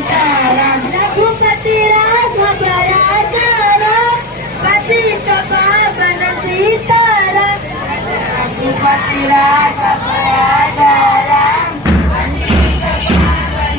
सीताराम रघुपति राघव राजा राम पतित पावन सीताराम रघुपति राघव राजा राम पतित पावन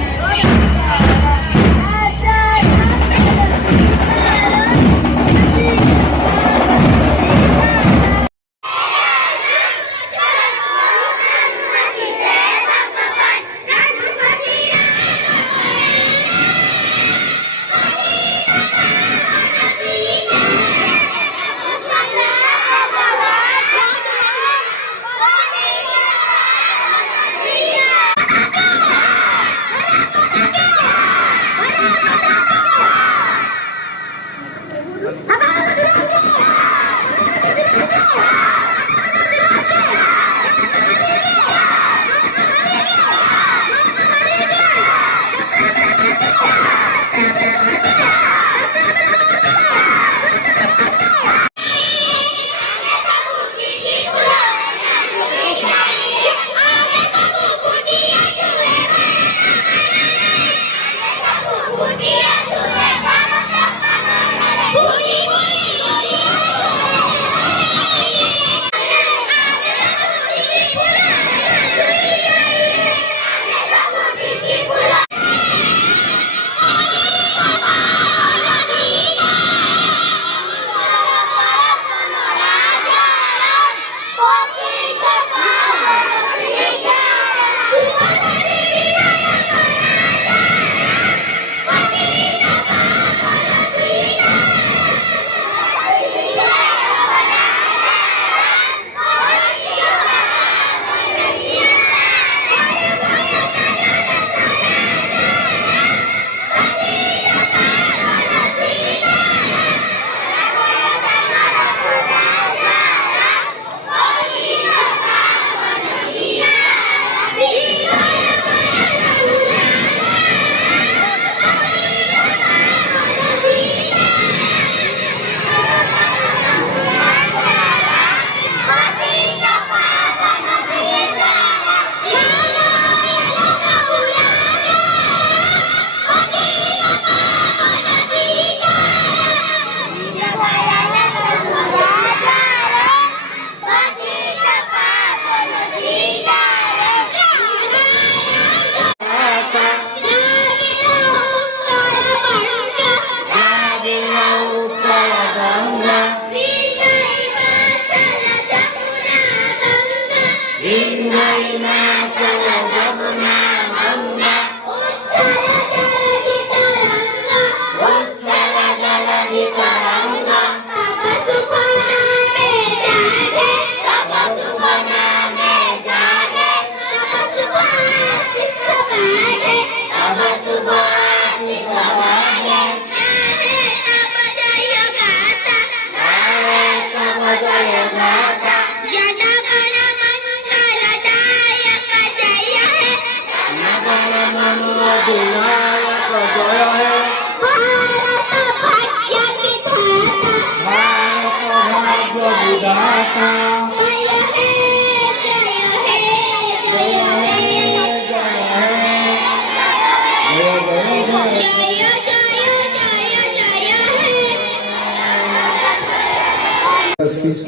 स्पीच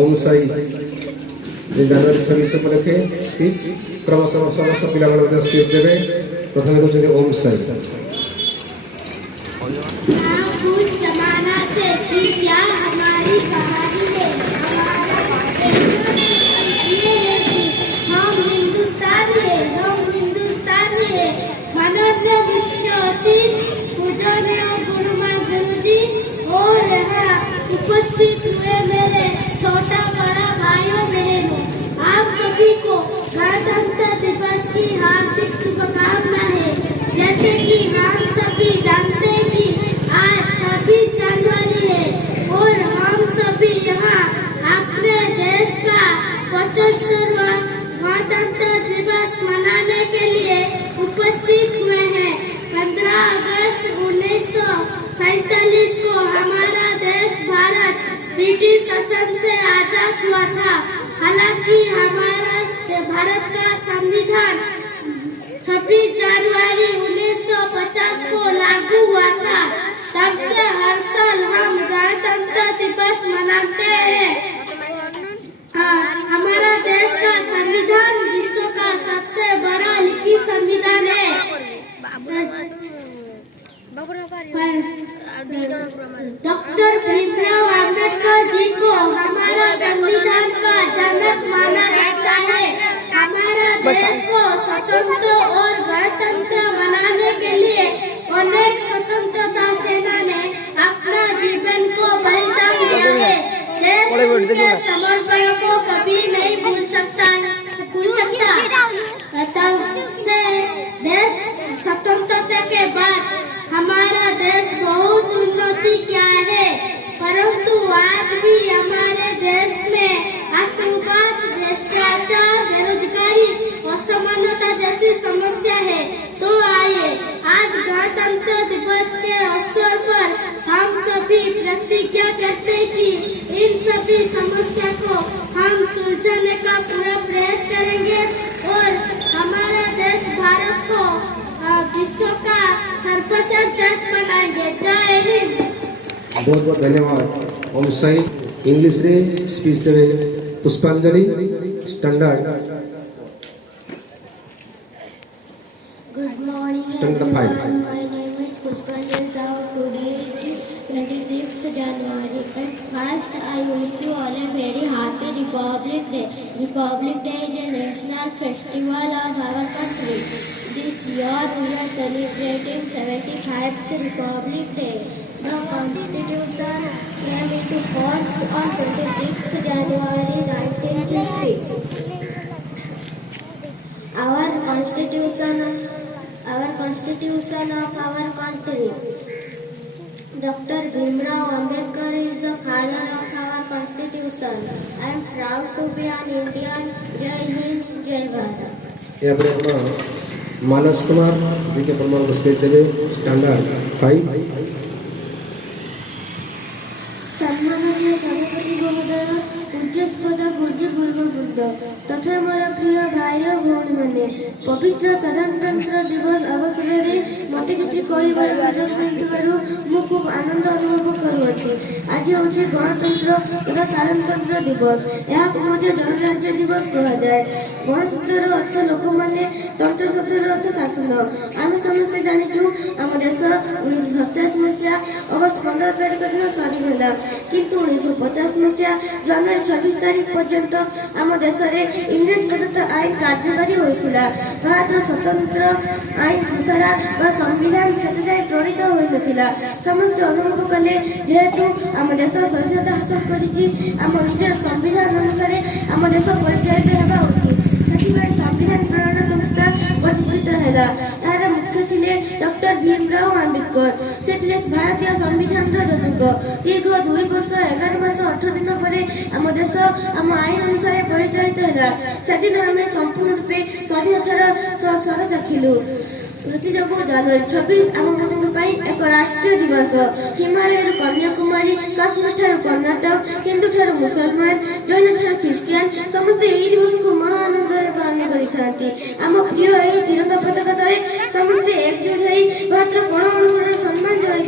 ओम साई जनवरी 26 उपलक्षे स्पीच क्रमशः समस्त पिला स्पीच देवे प्रथम कहते ओम साई उपस्थित हुए मेरे छोटा बड़ा भाइयों बहनों, आप सभी को गणतंत्र दिवस की हार्दिक शुभकामनाएं। जैसे कि हम सभी जानते हैं कि आज 26 जनवरी है और हम सभी यहाँ अपने देश का 75वां गणतंत्र दिवस मनाने के लिए उपस्थित हुए हैं। 15 अगस्त 1947 को हमारा देश भारत ब्रिटिश शासन से आजाद हुआ था। हालांकि हमारा भारत का संविधान 26 जनवरी 19 समर्पण को कभी नहीं भूल सकता। तब से देश स्वतंत्रता के बाद हमारा देश बहुत उन्नति किया है, परंतु आज भी हमारे देश में आतंकवाद, भ्रष्टाचार, बेरोजगारी, असमानता जैसी समस्या है। तो आइए आज गणतंत्र दिवस के अवसर पर हम सभी प्रतिज्ञा करते हैं कि इन सभी समस्या को हम सुलझाने का पूरा प्रयास करेंगे और हमारा देश भारत को विश्व का सर्वश्रेष्ठ देश बनाएंगे। जय हिंद। बहुत बहुत धन्यवाद। ओम साई इंग्लिश रे स्पीच देवे पुष्पांजलि standard Good morning Standard five. everyone. My name is Pushpanjali Sahu. Today is 26th January. At first, I wish you all a very happy Republic Day. Republic Day is a national festival of our country. This year we are celebrating 75th Republic Day. The Constitution came into force on 26th January 1950. Our constitution of our country. Dr. Bhimrao Ambedkar is the father of our constitution. I am proud to be an Indian. Jai Hind, Jai Bharat. यहाँ पर अपना मानस कुमार जी के प्रमाण speech देवे standard 5 सम्माननीय सभापति महोदय, पूज्यस्पद गुरुजी गुरुवृंद तथा मोर प्रिय भाई और भौणी मैंने पवित्र साधारणतंत्र दिवस अवसर में मत किसी कहबार सुजोग मिलू मु खूब आनंद अनुभव करुच्छी। आज हूँ गणतंत्र तथा साधारणतंत्र दिवस, यह जनराज्य दिवस कहुए। गण शब्दर अर्थ लोक मैंने, तंत्र शब्दर अर्थ शासन। आम समस्ते जाचु आम देश 1947 मसीहा अगस्त 15 तारिख दिन स्वाधीन है, किंतु 1950 मसीहा जनवरी 26 तारिख पर्यंत आम देश में इंग्रेज प्रदत्त आईन कार्यकारी होता। भारत स्वतंत्र आईन घोषणा व संविधान से प्रणीत हो ना। समस्त अनुभव कले जेहेतु आम देश स्वाधीनता हासिल करिछि, आम निजर संविधान अनुसार आम देश परिचालित होगा उचित। संविधान प्रणयन संस्था प्रतिष्ठित है। यार मुख्य थे डॉक्टर भीमराव आंबेडकर। से भारतीय संविधान जनक। दीर्घ 2 वर्ष 11 मास 8 दिन पर आम देश आम आईन अनुसार परिचालित है। से दिन आम संपूर्ण रूपे स्वाधीनतार स्वाद चाखिलु। जनवरी 26 आम एक राष्ट्रीय दिवस। हिमालय कन्याकुमारी, काश्मीर कर्णाटक, हिंदू मुसलमान, जैन ख्रीस्टियान समस्त यही दिवस को महाआनंद पालन करते। आम प्रिय यही तिरंगा पताका तले समस्ते एकजुट हो भारत कोण अनुकोण सम्मान जनाई।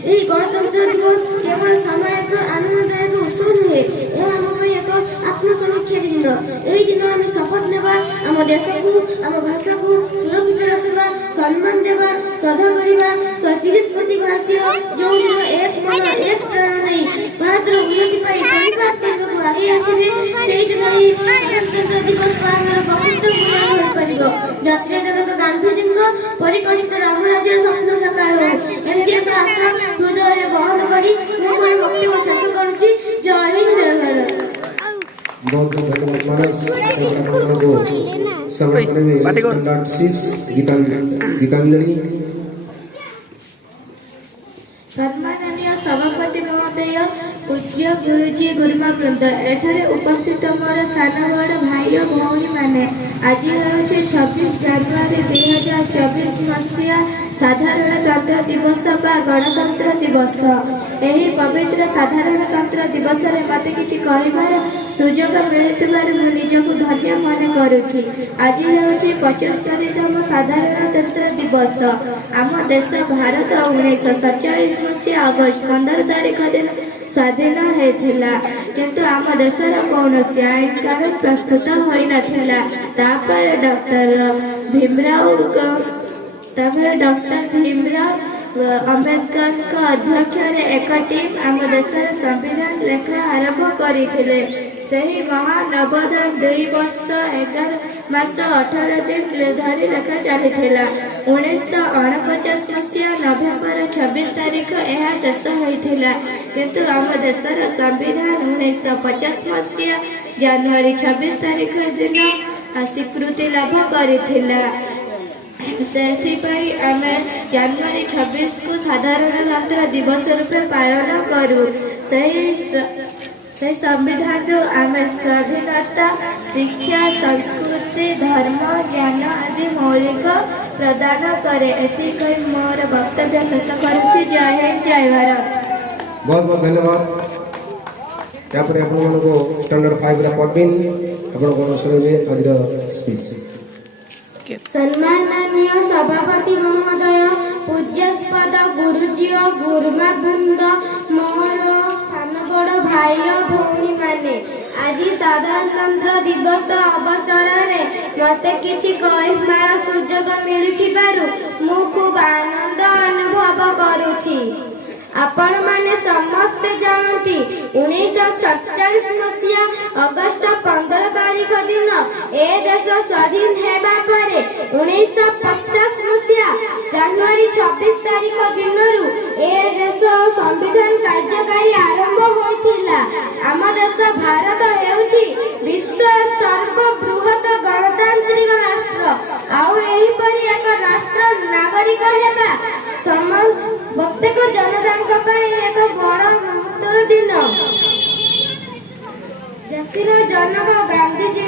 यही गणतंत्र दिवस केवल सामायिक आनंददायक उत्सव नुहे, यह आम एक आत्मसमीक्षा दिन। यही दिन आम शपथ नेबा आम देश को, आम भाषा को सुरक्षित रखा, सम्मान देवा, श्रद्धा करवा। 130 कोटी भारतीय जो दिन एक मन एक प्राण नहीं भारत उन्नति प्रतिवाद करने आगे आसवे, से दिन ही गणतंत्र दिवस पालन प्रकृत मूल्यांकन हो पार। जातीय जनक गांधीजी परिकल्पित राम राज्य स्वप्न साकार हो, एमती एक आशा हृदय बहन करी मोर वक्तव्य शेष करुच्ची। जय हिंद, जय भारत। बहुत बहुत धन्यवाद मानस। संग्रह करेंगे स्टैंडर्ड 6 गीतांजलि। सम्माननीय सभापति महोदय, पूज्य गुरुजी गुरुमा वृंद, एठारे उपस्थित मोर सान बड़ भाई और भौणी माने, आज हूँ 26 जनवरी 2024 मसीहा साधारणतंत्र दिवस बा गणतंत्र दिवस। यही पवित्र साधारणतंत्र दिवस में मत किसी कहबार सुजोग मिलुथिबार मु निजकु धन्य मन करुछि। आज हूँ 75तम साधारणतंत्र दिवस। आम देश भारत 1947 मसीहा अगस्त 15 तारिख दिन स्वाधीन होता, किंतु आम देशर कौन आईन कानून प्रस्तुत हो नाथिला। तापर डॉक्टर भीमराव अम्बेडकर अध्यक्ष एक टीम आम देशर संविधान लेखा आरंभ करते। महानवोदय 2 वर्ष मास 18 दिन धरी ଲେଖା ଚାଲିଥିଲା। 1949 ମସିହା ନଭେମ୍ବର 26 ତାରିଖ ଏହା ଶେଷ ହୋଇଥିଲା, କିନ୍ତୁ ଆମ ଦେଶର ସମ୍ବିଧାନ 1950 ମସିହା ଜାନୁଆରୀ 26 ତାରିଖ ଦିନ ସ୍ୱୀକୃତି ଲାଭ କରିଥିଲା। ସେଥିପାଇଁ ଆମେ ଜାନୁଆରୀ 26କୁ ସାଧାରଣତନ୍ତ୍ର ଦିବସ ରୂପେ ପାଳନ କରୁ। ସେହି ସମ୍ବିଧାନରୁ ଆମେ ସ୍ୱାଧୀନତା, ଶିକ୍ଷା, ସଂସ୍କୃତି, ଧର୍ମ, ଜ୍ଞାନ ଆଦି ମୌଳିକ ପ୍ରଦାନ କରେ। ଏତିକି କହି ମୋର ବକ୍ତବ୍ୟ ଶେଷ କରୁଛି। ଜୟ ହିନ୍ଦ, ଜୟ ଭାରତ। बहुत बहुत धन्यवाद। यापर आपण को स्टैंडर्ड 5 रा परवीन आपण को सुनिबे आज स्पीच। सम्माननीय सभापति महोदय, पूज्यास्पद गुरुजी और गुरुमा वृंद, मोर सान बड़ भाई और भौणी माने, आज साधारणतंत्र दिवस अवसर में मते किछि कहबार सुजोग मिलिथिबारु मु खूब आनंद अनुभव करुछि। आपण माने समस्ते जानती 1947 मसीहा अगस्त 15 तारीख दिन ए देश स्वाधीन हेबा परे 1950 मसीहा जनवरी 26 तारीख दिनरु ए देश संविधान कार्यकारी आरंभ होइथिला। आम देश भारत हेउछि विश्व सर्वबृहत गणतांत्रिक राष्ट्र। आउ एही परि एक राष्ट्र नागरिक हेबा प्रत्येक जनता एक बड़ महत्वर दिन। जातिर जनक गांधीजी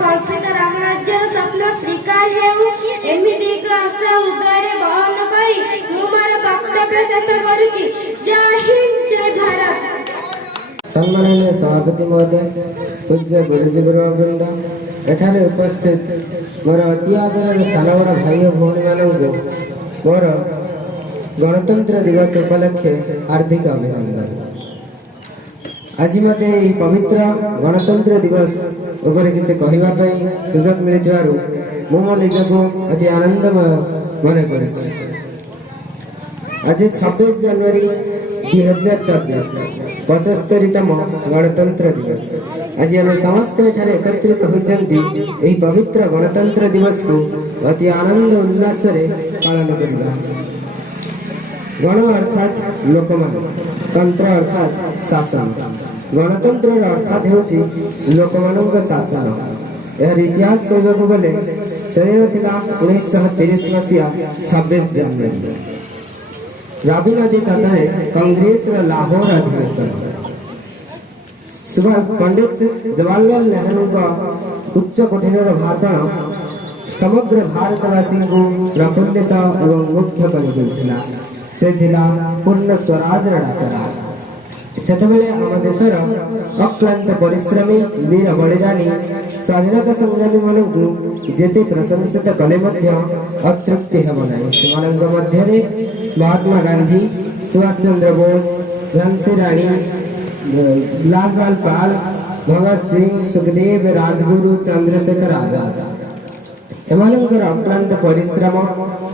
कल्पित रामराज्य स्वप्न श्रीकार हेउ एमिति एक आशा उदय बहन करी मु मोर वक्तव्य शेष करुछि। जय हिंद, जय भारत। सम्माननीय सभापति महोदय, पूज्य गुरुजी गुरुवृंद, एठारे उपस्थित मोर अति आदर सान बड़ भाई और भौणी मानू मोर गणतंत्र दिवस उपलक्षे हार्दिक अभिनंदन। आज मते पवित्र गणतंत्र दिवस उपर किसी कहवाई सुजोग मिलिथिबारु मु मो निजको अति आनंदमय मन करुछि। आज 26 जनवरी 2024 75तम गणतंत्र दिवस। आज आम समस्त एठारे एकत्रित होइछन्ति एही पवित्र गणतंत्र दिवस को अति आनंद उल्लास रे पालन करिबा। गण अर्थात लोकमान, तंत्र अर्थात शासन। गणतंत्र अर्थात होची लोकमानक शासन। यार इतिहास कहबाक गले सेदिन थिला 1930 मसीहा 26 जनवरी रावी नदी तटरे कांग्रेस लाहौर अधिवेशन। पंडित जवाहरलाल नेहरू का उच्च कोटिर भाषण समग्र भारतवासी को प्रफुल्लित एवं मुग्ध कर से पूर्ण स्वराज डाकरा। सेतबेले आम देशर अक्लांत परिश्रमी वीर बलिदानी स्वाधीनता संग्रामी मानू जेते प्रशंसित कले अतृप्ति हेब नहीं। सेमानक मध्यरे महात्मा गांधी, सुभाष चंद्र बोस, झांसी रानी लाल पाल, भगत सिंह, सुखदेव, राजगुरु, चंद्रशेखर आजाद एमानकर अक्लांत परिश्रम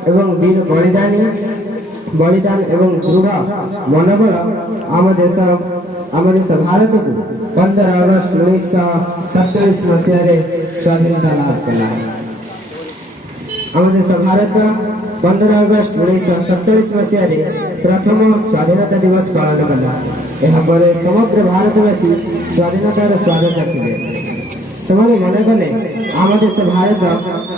एवं वीर बलिदान एवं दृढ़ मनोबल आम देश भारत को 15 अगस्त 1947 मसीह स्वाधीनता लाभ कला। आम देश भारत 15 अगस्त 1947 मसीह प्रथम स्वाधीनता दिवस पालन कला। यापर समग्र भारतवासी स्वाधीनतार स्वाद चाखिले। सेमाने मन कले आम देश भारत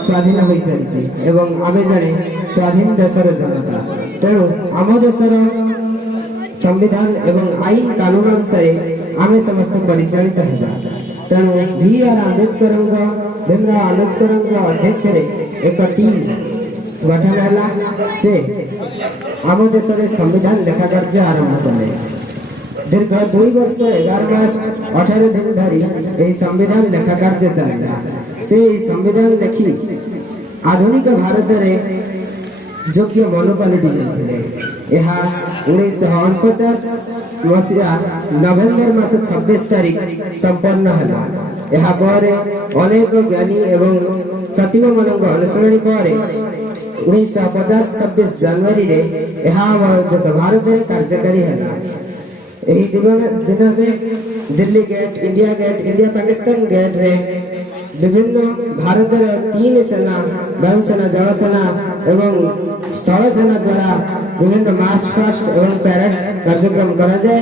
स्वाधीन हो सारी एवं आमे जाने स्वाधीन देशर जनता। तेणु आम देशर संविधान एवं आईन कानून अनुसार आमे समस्त परिचालित होगा। तेणु भीआर भीमराव आंबेडकर अध्यक्ष एक टीम गठन है। से आम देश संविधान लेखा कार्य आरंभ कले। दीर्घ 2 वर्ष 11 मास 18 दिन धरी यह संविधान लेखा कार्य चलला। से संविधान लेखि आधुनिक भारत रे योग्य मनोपालिटी जाइथिले। यह 1949 मसीहा नवेम्बर मास 26 तारीख संपन्न हला। यह पर अनेक ज्ञानी एवं सचिव मानक अनुसरण पर 1950 26 जनवरी रे यह देश भारत रे कार्यकारी हला। दिन Delhi gate, India Pakistan gate रे विभिन्न भारत 3 सेना वायुसेना जलसेना एवं स्थल सेना द्वारा विभिन्न मार्च पास्ट एवं पैरेड कार्यक्रम करा जाए।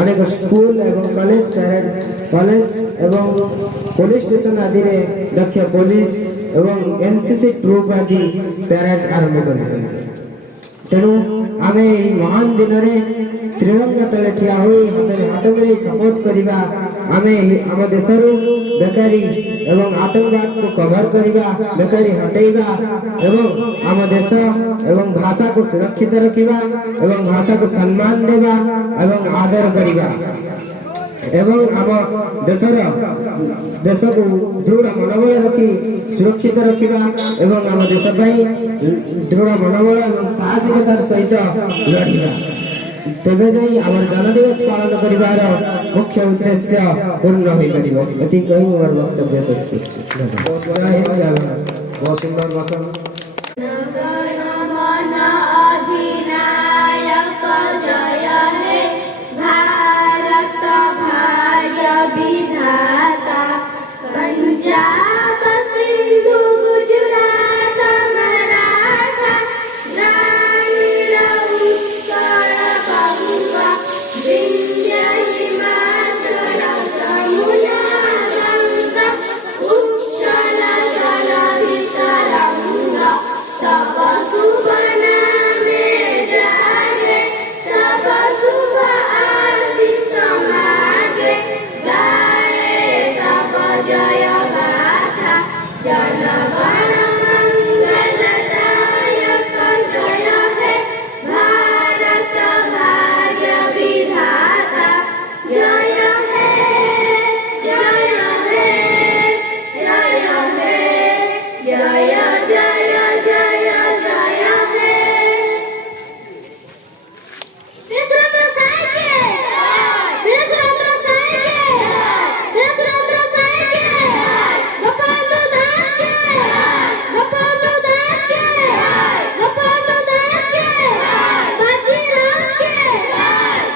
अनेक स्कूल एवं कॉलेज पैरेड कॉलेज एवं पुलिस स्टेशन आदि रे दक्ष पुलिस एवं एनसीसी ट्रूप आदि पैरेड आरंभ कर तेणु आमे महान दिन में त्रिरंगा तले ठिया होई हाथ मिले सपोर्ट करिबा। आमे हम देशर बेकारी एवं आतंकवाद को कवर करिबा, बेकारी हटेइबा एवं हम देश एवं भाषा को सुरक्षित रखिबा एवं भाषा को सम्मान देबा एवं आदर करिबा एवं हम देश को दृढ़ मनोबल रखी सुरक्षित रखिबा एवं हम देश दृढ़ मनोबल एवं साहसिकतार सहित लड़िबा। तेबे जाई आमर जन्मदिवस पालन करिबार मुख्य उद्देश्य पूर्ण होई परिबो। एति कहि मोर वक्तव्य संस्कृत बहुत सुंदर भाषण। पंजाब सिंधु गुजरात मराठा द्राविड़ उत्कल बंग विंध्य हिमाचल यमुना गंगा उच्चल जलधि तरंगा तब शुभ नामे जागे तब शुभ आशीष मागे गाए तब जय गाथा जनगण मंगलदायक जय हे भारत भाग्य विधाता जय हे जय हे जय हे जय जय जय जय हे। विश्वनाथ साईं के विश्वनाथ साईं के विश्वनाथ साईं के गोपाल दास के गोपाल दास के गोपाल दास के बाजीराव के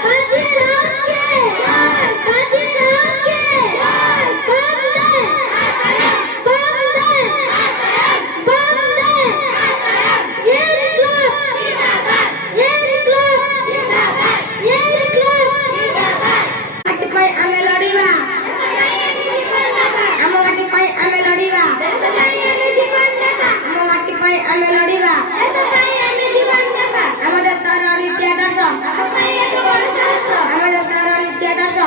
बाजीराव के बाजीराव के बंदे बंदे बंदे इनकलाब इनकलाब इनकलाब आके पाई आमे लड़ीबा आम माटी पाई आमे लड़ीबा आम माटी पाई आमे लड़ीबा आम देशर नीति आदर्श आम देशर नीति आदर्श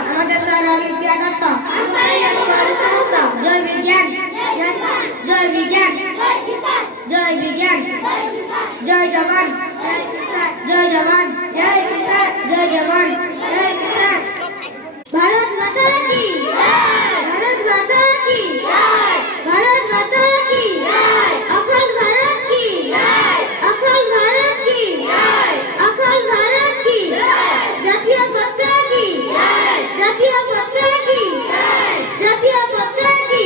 आम देशर नीति आदर्श जय विज्ञान जय विज्ञान जय विज्ञान जय जवान जय जवान जय जवान भारत माता की भारत माता की भारत माता की अखंड भारत की अखंड भारत की अखंड भारत की जातीय पताका की जातीय पताका की जातीय पताका की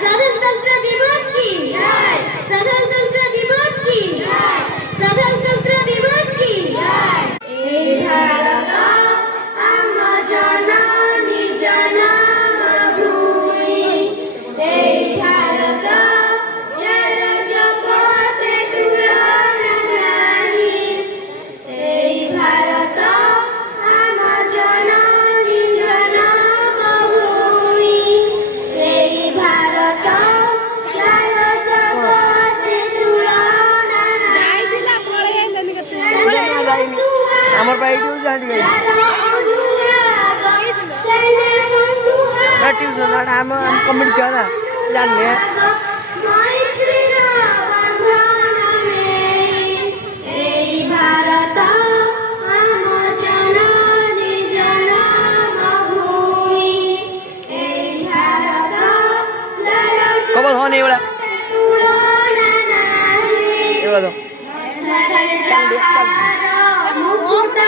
स्वतंत्रता दिवस की स्वतंत्रता दिवस की स्वतंत्रता दिवस की। ए भारत आम जननी जन्मभूमि ए भारत यार जगते तुलना नाही ए भारत आम जननी जन्मभूमि ए भारत यार जगते तुलना नाही আমার ভাই টিউশন টিউশন আমি কমিটি ছিল না জানি भारत आम जननी जन्मभूमि ए भारत কব ধন এগুলা এগুলা তো मुकुट